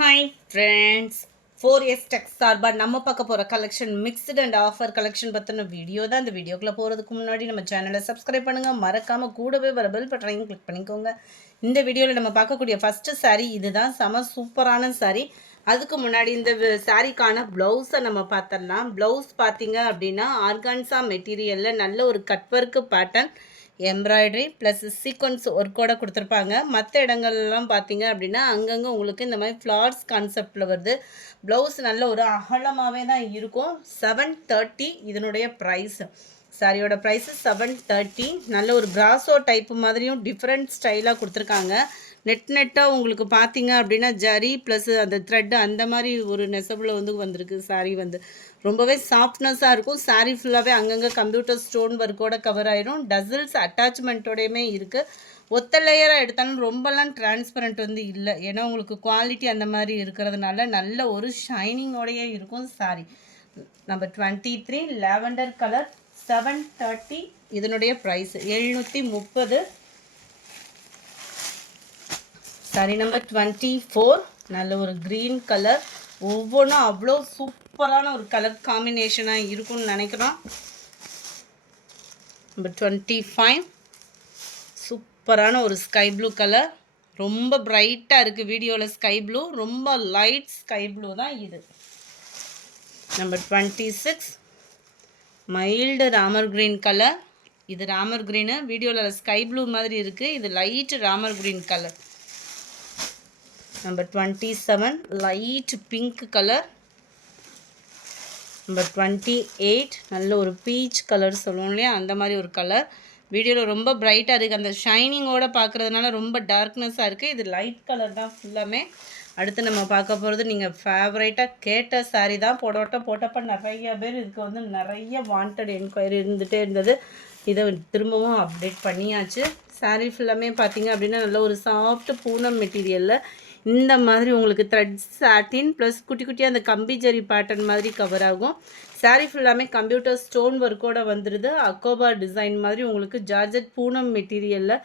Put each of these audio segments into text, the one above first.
Hi friends, 4S Tech சார்பாக நம்ம பார்க்க போகிற collection mixed and offer collection பற்றின வீடியோ தான். இந்த வீடியோக்குள்ளே போகிறதுக்கு முன்னாடி நம்ம சேனலை சப்ஸ்கிரைப் பண்ணுங்கள், மறக்காமல் கூடவே வர பெல் பட்டனையும் கிளிக் பண்ணிக்கோங்க. இந்த வீடியோவில் நம்ம பார்க்கக்கூடிய ஃபஸ்ட்டு சாரீ இதுதான். செம சூப்பரான சாரீ. அதுக்கு முன்னாடி இந்த சாரீக்கான ப்ளவுஸை நம்ம பார்த்துடலாம். ப்ளவுஸ் பார்த்தீங்க அப்படின்னா ஆர்கான்சா மெட்டீரியலில் நல்ல ஒரு cut work pattern, embroidery plus sequins ஒர்க்கோட கொடுத்துருப்பாங்க. மற்ற இடங்கள்லாம் பார்த்தீங்க அப்படின்னா அங்கங்கே உங்களுக்கு இந்த மாதிரி ஃப்ளார்ஸ் கான்செப்டில் வருது. ப்ளவுஸ் நல்ல ஒரு அகலமாகவே தான் இருக்கும். 730 இதனுடைய ப்ரைஸ். சாரியோட ப்ரைஸு 730. நல்ல ஒரு பிராசோ டைப்பு மாதிரியும் டிஃப்ரெண்ட் ஸ்டைலாக கொடுத்துருக்காங்க. நெட்டாக உங்களுக்கு பார்த்தீங்க அப்படின்னா ஜரி ப்ளஸ் அந்த த்ரெட்டு அந்த மாதிரி ஒரு நெசவில் வந்திருக்கு. சாரீ ரொம்பவே சாஃப்ட்னஸாக இருக்கும். சாரீ ஃபுல்லாகவே அங்கங்கே கம்ப்யூட்டர் ஸ்டோன் ஒர்க்கோட கவர் ஆயிரும். டசில்ஸ் அட்டாச்மெண்ட்டோடையுமே இருக்குது. ஒத்த லேயராக எடுத்தாலும் ரொம்பலாம் டிரான்ஸ்பரண்ட் இல்லை. ஏன்னா உங்களுக்கு குவாலிட்டி அந்த மாதிரி இருக்கிறதுனால நல்ல ஒரு ஷைனிங்கோடையே இருக்கும் சாரீ. நம்பர் 23 லாவெண்டர் கலர், 730 இதனுடைய ப்ரைஸ் 730. சாரி நம்பர் 24 நல்ல ஒரு க்ரீன் கலர். ஒவ்வொன்றும் அவ்வளோ சூப்பரான ஒரு கலர் காம்பினேஷனாக இருக்கும்னு நினைக்கிறோம். நம்பர் 25 சூப்பரான ஒரு ஸ்கை ப்ளூ கலர். ரொம்ப பிரைட்டாக இருக்குது வீடியோவில். ஸ்கை ப்ளூ ரொம்ப லைட் ஸ்கை ப்ளூ தான் இது. Number 26 mild Ramar green colour. இது ராமர் க்ரீனு, வீடியோவில் ஸ்கை ப்ளூ மாதிரி இருக்குது. இது light Ramar green colour. Number 27 light pink colour. Number 28 நல்ல ஒரு பீச் கலர் சொல்லுவோம் இல்லையா, அந்த மாதிரி ஒரு கலர். வீடியோவில் ரொம்ப பிரைட்டாக இருக்குது. அந்த ஷைனிங்கோடு பார்க்குறதுனால ரொம்ப டார்க்னஸாக இருக்குது. இது லைட் கலர் தான் ஃபுல்லாமே. அடுத்து நம்ம பார்க்க போகிறது நீங்கள் ஃபேவரேட்டாக கேட்ட சாரீ தான். போட்டப்போ நிறைய பேர் இதுக்கு நிறைய வாண்டட் என்கொயரி இருந்துகிட்டே இருந்தது. இதை திரும்பவும் அப்டேட் பண்ணியாச்சு. சாரீ ஃபுல்லாமே பார்த்தீங்க அப்படின்னா நல்ல ஒரு சாஃப்ட் பூனம் மெட்டீரியலில் இந்த மாதிரி உங்களுக்கு த்ரெட் சாட்டின் ப்ளஸ் குட்டி குட்டியாக அந்த கம்பி ஜரி பேட்டர்ன் மாதிரி கவர் ஆகும். சாரீ ஃபுல்லாமே கம்ப்யூட்டர் ஸ்டோன் ஒர்க்கோடு வந்துடுது. அக்கோபா டிசைன் மாதிரி உங்களுக்கு ஜார்ஜெட் பூனம் மெட்டீரியலில்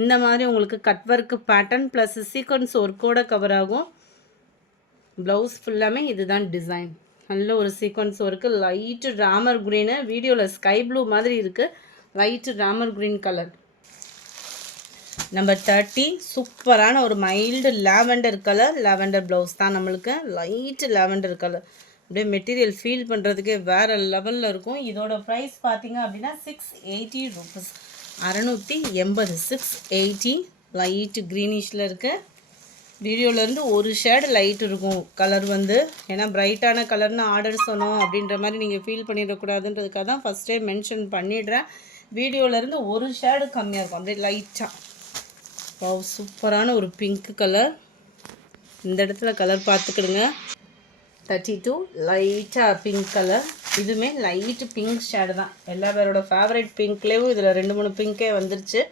இந்த மாதிரி உங்களுக்கு cut work pattern plus sequins ஒர்க்கோடு கவர் ஆகும். ப்ளவுஸ் ஃபுல்லாமே இதுதான் டிசைன். நல்ல ஒரு sequins work. Light Ramar green, வீடியோவில் ஸ்கை ப்ளூ மாதிரி இருக்குது. Light Ramar green colour. Number 30 சூப்பரான ஒரு mild lavender colour. Lavender blouse தான் நம்மளுக்கு. Light lavender colour. அப்படியே மெட்டீரியல் ஃபீல் பண்ணுறதுக்கே வேறு லெவலில் இருக்கும். இதோட ப்ரைஸ் பார்த்தீங்க அப்படின்னா 680 ருபீஸ். 680. 680 லைட்டு க்ரீனிஷில் இருக்குது. வீடியோவிலேருந்து ஒரு ஷேடு லைட் இருக்கும் கலர் ஏன்னா பிரைட்டான கலர்னு ஆர்டர் சொன்னோம் அப்படின்ற மாதிரி நீங்கள் ஃபீல் பண்ணிடக்கூடாதுன்றதுக்காக தான் ஃபஸ்ட்டே மென்ஷன் பண்ணிடுறேன். வீடியோவிலேருந்து ஒரு ஷேடு கம்மியாக இருக்கும், அப்படியே லைட்டாக. சூப்பரான ஒரு பிங்க் கலர். இந்த இடத்துல கலர் பார்த்துக்கிடுங்க. 32 லைட்டாக பிங்க் கலர். இதுவுமே லைட்டு பிங்க் ஷேடு தான். எல்லா பேரோட ஃபேவரட் பிங்க்லேயும் இதில் 2-3 பிங்கே வந்துருச்சு.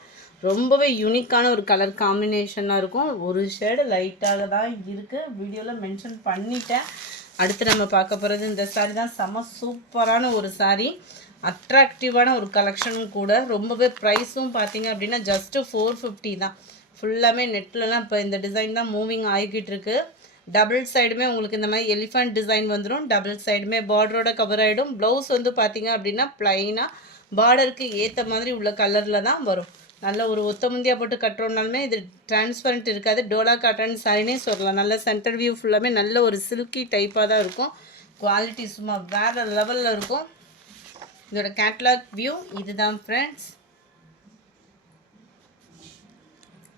ரொம்பவே யூனிக்கான ஒரு கலர் காம்பினேஷனாக இருக்கும். ஒரு ஷேடு லைட்டாக தான் இருக்குது. வீடியோவில் மென்ஷன் பண்ணிட்டேன். அடுத்து நம்ம பார்க்க போகிறது இந்த சாரீ தான். செம சூப்பரான ஒரு சாரீ. அட்ராக்டிவான ஒரு கலெக்ஷனும் கூட. ரொம்பவே ப்ரைஸும் பார்த்தீங்க அப்படின்னா ஜஸ்ட்டு 450 தான். ஃபுல்லாமே நெட்லலாம் இப்போ இந்த டிசைன் தான் மூவிங் ஆகிக்கிட்டு இருக்கு. டபுள் சைடுமே உங்களுக்கு இந்த மாதிரி எலிஃபண்ட் டிசைன் வந்துடும். டபுள் சைடுமே பார்டரோட கவர் ஆகிடும். ப்ளவுஸ் பார்த்தீங்க அப்படின்னா ப்ளைனாக பார்டருக்கு ஏற்ற மாதிரி உள்ள கலரில் தான் வரும். நல்ல ஒரு ஒத்த முந்தியாக போட்டு கட்டுறோம்னாலுமே இது டிரான்ஸ்பரண்ட் இருக்காது. டோலா காட்டன் சாரினே சொல்லலாம். நல்ல சென்டர் வியூ ஃபுல்லாமே நல்ல ஒரு சில்கி டைப்பாக தான் இருக்கும். குவாலிட்டி சும்மா வேறு லெவலில் இருக்கும். இதோட கேட்லாக் வியூ இதுதான் ஃப்ரெண்ட்ஸ்.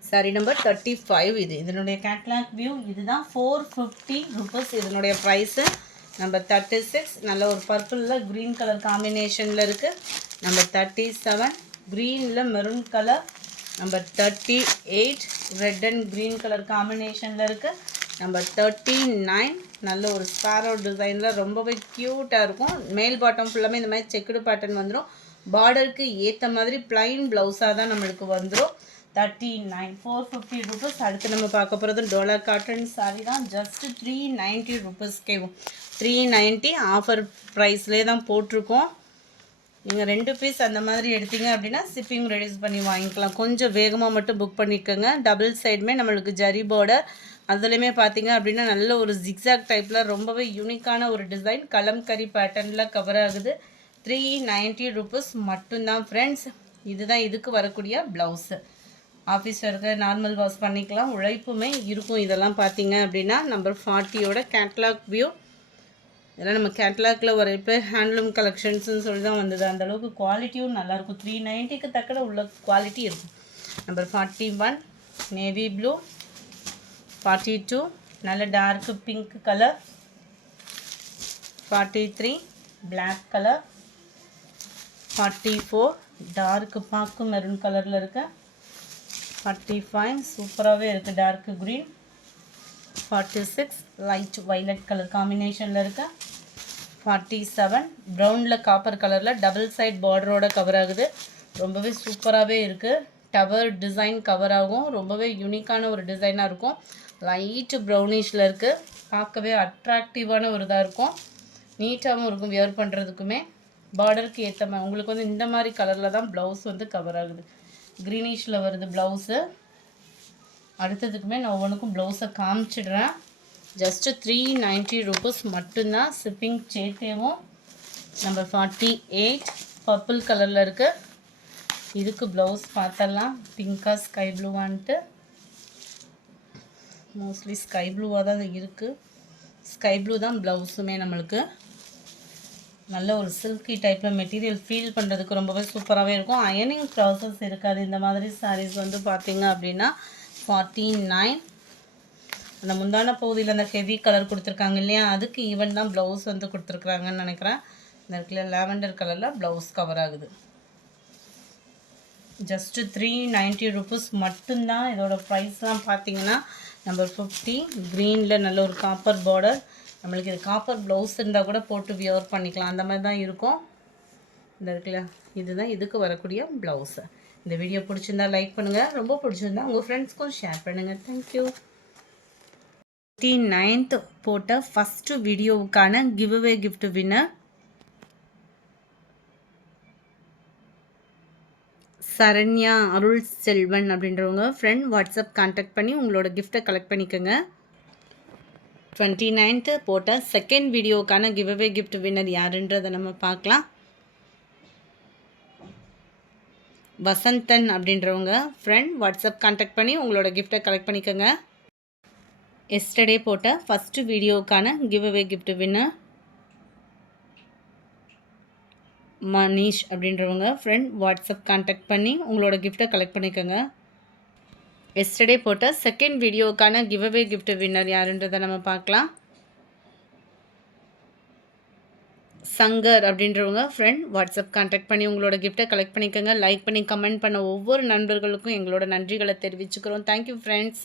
சாரி நம்பர் 35 இதனுடைய கேட்லாக் வியூ இதுதான். 450 ருபீஸ் இதனுடைய ப்ரைஸு. நம்பர் 36 நல்ல ஒரு பர்பிளில் க்ரீன் கலர் காம்பினேஷனில் இருக்குது. நம்பர் 37 க்ரீனில் maroon colour. Number 38 red and green colour காம்பினேஷனில் இருக்குது. நம்பர் 39 நல்ல ஒரு ஸ்பாரோ டிசைனில் ரொம்பவே க்யூட்டாக இருக்கும். மேல் பாட்டம் ஃபுல்லாமே இந்த மாதிரி செக்குடு பேட்டர்ன் வந்துடும். பார்டருக்கு ஏற்ற மாதிரி ப்ளைன் ப்ளவுஸாக தான் நம்மளுக்கு வந்துடும். 39 450 ருபீஸ். அடுத்து நம்ம பார்க்க போகிறது டோலா காட்டன் சாரி தான். ஜஸ்ட்டு 390 ருபீஸ்க்கேவும். 390 ஆஃபர் ப்ரைஸ்லேயே தான் போட்டிருக்கோம். நீங்கள் 2 பீஸ் அந்த மாதிரி எடுத்தீங்க அப்படின்னா ஷிப்பிங் ரெடியூஸ் பண்ணி வாங்கிக்கலாம். கொஞ்சம் வேகமாக மட்டும் புக் பண்ணிக்கோங்க. டபுள் சைடுமே நம்மளுக்கு ஜரி பார்டர் அதுலேயுமே பார்த்தீங்க அப்படின்னா நல்ல ஒரு ஜிக்ஸாக் டைப்பில் ரொம்பவே யூனிக்கான ஒரு டிசைன் கலம்கரி பேட்டர்னில் கவர் ஆகுது. 390 rupees மட்டும்தான் ஃப்ரெண்ட்ஸ். இதுதான் இதுக்கு வரக்கூடிய blouse. Office work normal wash பண்ணிக்கலாம், உழைப்புமே இருக்கும். இதெல்லாம் பார்த்தீங்க அப்படின்னா நம்பர் 40யோட கேட்லாக் வியூ. இதெல்லாம் நம்ம கேட்லாகில் ஒரு இப்போ ஹேண்ட்லூம் கலெக்ஷன்ஸ்னு சொல்லி தான் வந்தது. அந்தளவுக்கு குவாலிட்டியும் நல்லாயிருக்கும். 390க்கு தக்கன உள்ள குவாலிட்டி இருக்கும். Number 41 navy blue. 42 நல்ல dark pink colour. 43 black colour. 44 dark பாக்கு மெரூன் கலரில் இருக்கு. 45 சூப்பராகவே இருக்குது dark green. 46 light violet colour காம்பினேஷனில் இருக்கு. 47 ப்ரௌனில் காப்பர் கலரில் டபுள் சைட் பார்டரோட கவர் ஆகுது. ரொம்பவே சூப்பராகவே இருக்குது. டவர் டிசைன் கவர் ஆகும். ரொம்பவே யூனிக்கான ஒரு டிசைனாக இருக்கும். லைட்டு ப்ரௌனிஷில் இருக்குது. பார்க்கவே அட்ராக்டிவான ஒரு இதாக இருக்கும். நீட்டாகவும் இருக்கும் வியர் பண்ணுறதுக்குமே. பார்டருக்கு ஏற்ற மாதிரி உங்களுக்கு வந்து இந்த மாதிரி கலரில் தான் ப்ளவுஸ் வந்து கவர் ஆகுது. க்ரீனிஷில் வருது ப்ளவுஸு. அடுத்ததுக்குமே நான் ஒவ்வொன்றுக்கும் ப்ளவுஸை காமிச்சிடுறேன். ஜஸ்ட்டு 390 rupees மட்டும்தான். ஷிப்பிங் சேர்த்தேவும். நம்பர் 48 பர்பிள் கலரில் இருக்குது. இதுக்கு ப்ளவுஸ் பார்த்தலாம். பிங்காக ஸ்கை ப்ளூவான்ட்டு மோஸ்ட்லி ஸ்கை ப்ளூவாக தான் இருக்குது. ஸ்கை ப்ளூ தான் ப்ளவுஸுமே நம்மளுக்கு. நல்ல ஒரு சில்கி டைப்பில் மெட்டீரியல் ஃபீல் பண்ணுறதுக்கு ரொம்பவே சூப்பராகவே இருக்கும். அயனிங் ப்ராசஸ் இருக்காது. இந்த மாதிரி சாரீஸ் வந்து பார்த்திங்க அப்படின்னா 49. அந்த முந்தான பகுதியில் அந்த ஹெவி கலர் கொடுத்துருக்காங்க இல்லையா, அதுக்கு ஈவன் தான் ப்ளவுஸ் வந்து கொடுத்துருக்குறாங்கன்னு நினைக்கிறேன். இந்த இடத்துல லாவெண்டர் கலரில் ப்ளவுஸ் கவர் ஆகுது. ஜஸ்ட்டு 390 rupees மட்டும்தான். இதோட ப்ரைஸ்லாம் பார்த்தீங்கன்னா நம்பர் 50 க்ரீனில் நல்ல ஒரு காப்பர் பார்டர். நம்மளுக்கு இது காப்பர் ப்ளவுஸ் இருந்தால் கூட போட்டு வியர் பண்ணிக்கலாம், அந்த மாதிரி தான் இருக்கும். இந்த இருக்குல்ல, இதுதான் இதுக்கு வரக்கூடிய ப்ளவுஸு. இந்த வீடியோ பிடிச்சிருந்தா லைக் பண்ணுங்கள், ரொம்ப பிடிச்சிருந்தா உங்கள் ஃப்ரெண்ட்ஸ்க்கும் ஷேர் பண்ணுங்கள். தேங்க்யூ. 29th போட்ட ஃபஸ்ட்டு வீடியோவுக்கான giveaway gift winner Saranya Arul Selvan அப்படின்றவங்க. ஃப்ரெண்ட் வாட்ஸ்அப் கான்டாக்ட் பண்ணி உங்களோட கிஃப்ட்டை கலெக்ட் பண்ணிக்கோங்க. 29th போட்ட செகண்ட் வீடியோக்கான கிவ்அவே கிஃப்ட் வின்னர் யாருன்றதை நம்ம பார்க்கலாம். வசந்தன் அப்படின்றவங்க. ஃப்ரெண்ட் வாட்ஸ்அப் கான்டாக்ட் பண்ணி உங்களோட கிஃப்ட்டை கலெக்ட் பண்ணிக்கோங்க. எஸ்டர்டே போட்ட ஃபஸ்ட்டு வீடியோக்கான கிவ்அவே கிஃப்ட் வின்னர் மனிஷ் அப்படின்றவங்க. ஃப்ரெண்ட் வாட்ஸ்அப் கான்டாக்ட் பண்ணி உங்களோட கிஃப்ட்டை கலெக்ட் பண்ணிக்கோங்க. எஸ்டர்டே போட்ட செகண்ட் வீடியோக்கான கிவ்அவே கிஃப்ட் வின்னர் யாருன்றதை நம்ம பார்க்கலாம். சங்கர் அப்படின்றவங்க. ஃப்ரெண்ட் வாட்ஸ்அப் கான்டாக்ட் பண்ணி உங்களோட கிஃப்ட்டை கலெக்ட் பண்ணிக்கோங்க. லைக் பண்ணி கமெண்ட் பண்ண ஒவ்வொரு நண்பர்களுக்கும் எங்களோட நன்றிகளை தெரிவிச்சுக்கிறோம். Thank you friends.